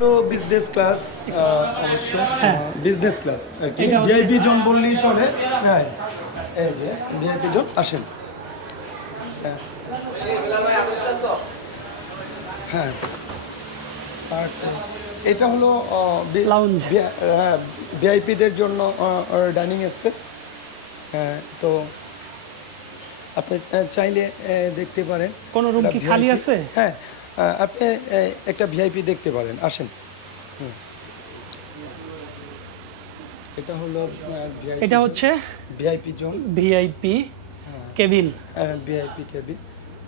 হলো business class অবশ্য হ্যাঁ। বিজনেস ক্লাস আর কি এটা হচ্ছে- ভিআইপি জোন বললেই চলে। হ্যাঁ, এই যে ভিআইপি জোন আসেন। হ্যাঁ, হ্যাঁ। তারপর এটা হলো Lounge। হ্যাঁ, ভিআইপিদের জন্য ডাইনিং স্পেস। হ্যাঁ, তো আপনি চাইলে দেখতে পারেন। কোনো রুম এটা কি খালি VIP আছে? হ্যাঁ, আপনি একটা ভিআইপি দেখতে পারেন, আসেন। এটা হলো এটা হচ্ছে VIP zone. VIP cabin, VIP cabin.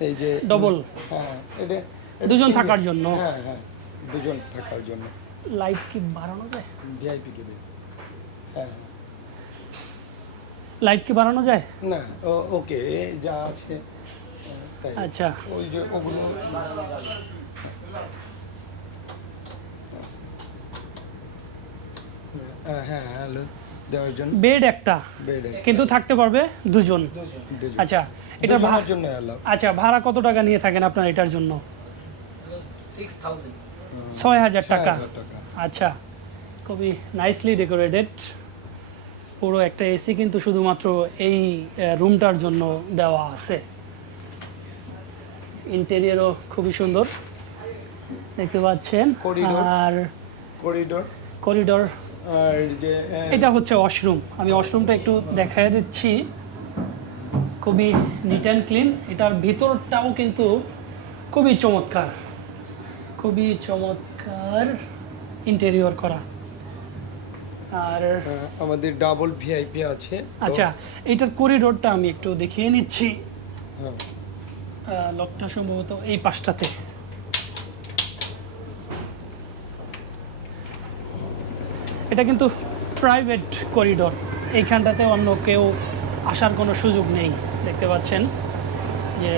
এই যে ডবল, হ্যাঁ, এটা দুজন single। থাকার জন্য। হ্যাঁ, হ্যাঁ, দুজন থাকার জন্য লাইট কি বাড়ানো যায়? VIP cabin. হ্যাঁ, লাইট কি বাড়ানো যায়? না, ওকে, যা আছে তাই। আচ্ছা। ওই যে ওগুলো হ্যাঁ, হ্যালো দেওয়ার জন্য বেড একটা, বেড কিন্তু থাকতে পারবে দুজন। দুজন। আচ্ছা, এটা দুজনের জন্য অ্যালাউ। আচ্ছা, ভাড়া কত টাকা নিয়ে থাকেন আপনার এটার জন্য? 6,000 6,000 টাকা। 6,000 টাকা। আচ্ছা, খুবই নাইসলি ডেকোরেটেড। পুরো একটা এসি কিন্তু শুধুমাত্র এই রুমটার জন্য দেওয়া আছে। ইন্টেরিয়রও খুবই সুন্দর দেখতে পাচ্ছেন। Corridor। আর করিডোর। করিডোর, আর যে এটা হচ্ছে ওয়াশরুম। আমি ওয়াশরুমটা একটু দেখায় দিচ্ছি। খুবই নিট অ্যান্ড ক্লিন। এটার ভিতরটাও কিন্তু খুবই চমৎকার, খুবই চমৎকার ইন্টেরিয়র করা। আর আমাদের ডাবল ভিআইপি আছে তো। আচ্ছা, এইটার করিডোরটা আমি একটু দেখিয়ে নিচ্ছি। হ্যাঁ, লকটা সম্ভবত এই পাশটাতে। এটা কিন্তু প্রাইভেট করিডোর। এইখানটাতে অন্য কেউ আসার কোনো সুযোগ নেই। দেখতে পাচ্ছেন যে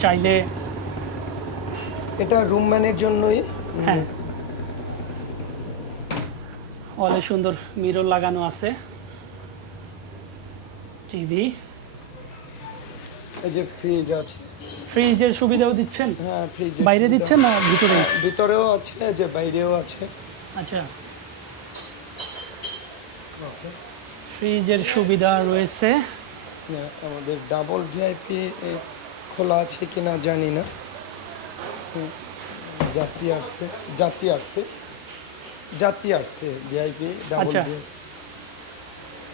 চাইলে এটা রুমম্যানের জন্যই। হ্যাঁ, হলে সুন্দর মিরর লাগানো আছে, টিভি, এই যে ফ্রিজ আছে। ফ্রিজের সুবিধাও দিচ্ছেন? হ্যাঁ, ফ্রিজ বাইরে দিচ্ছেন না ভিতরে? ভিতরেও আছে, যে বাইরেও আছে। আচ্ছা, ফ্রিজের সুবিধা রয়েছে। আমাদের ডাবল ভিআইপি খোলা আছে কিনা জানি না। যাত্রী আসছে, যাত্রী আসছে, যাত্রী আসছে ভিআইপি ডাবল। আচ্ছা।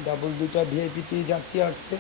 ডাবল দুটা ভিআইপিতে যাত্রী আসছে।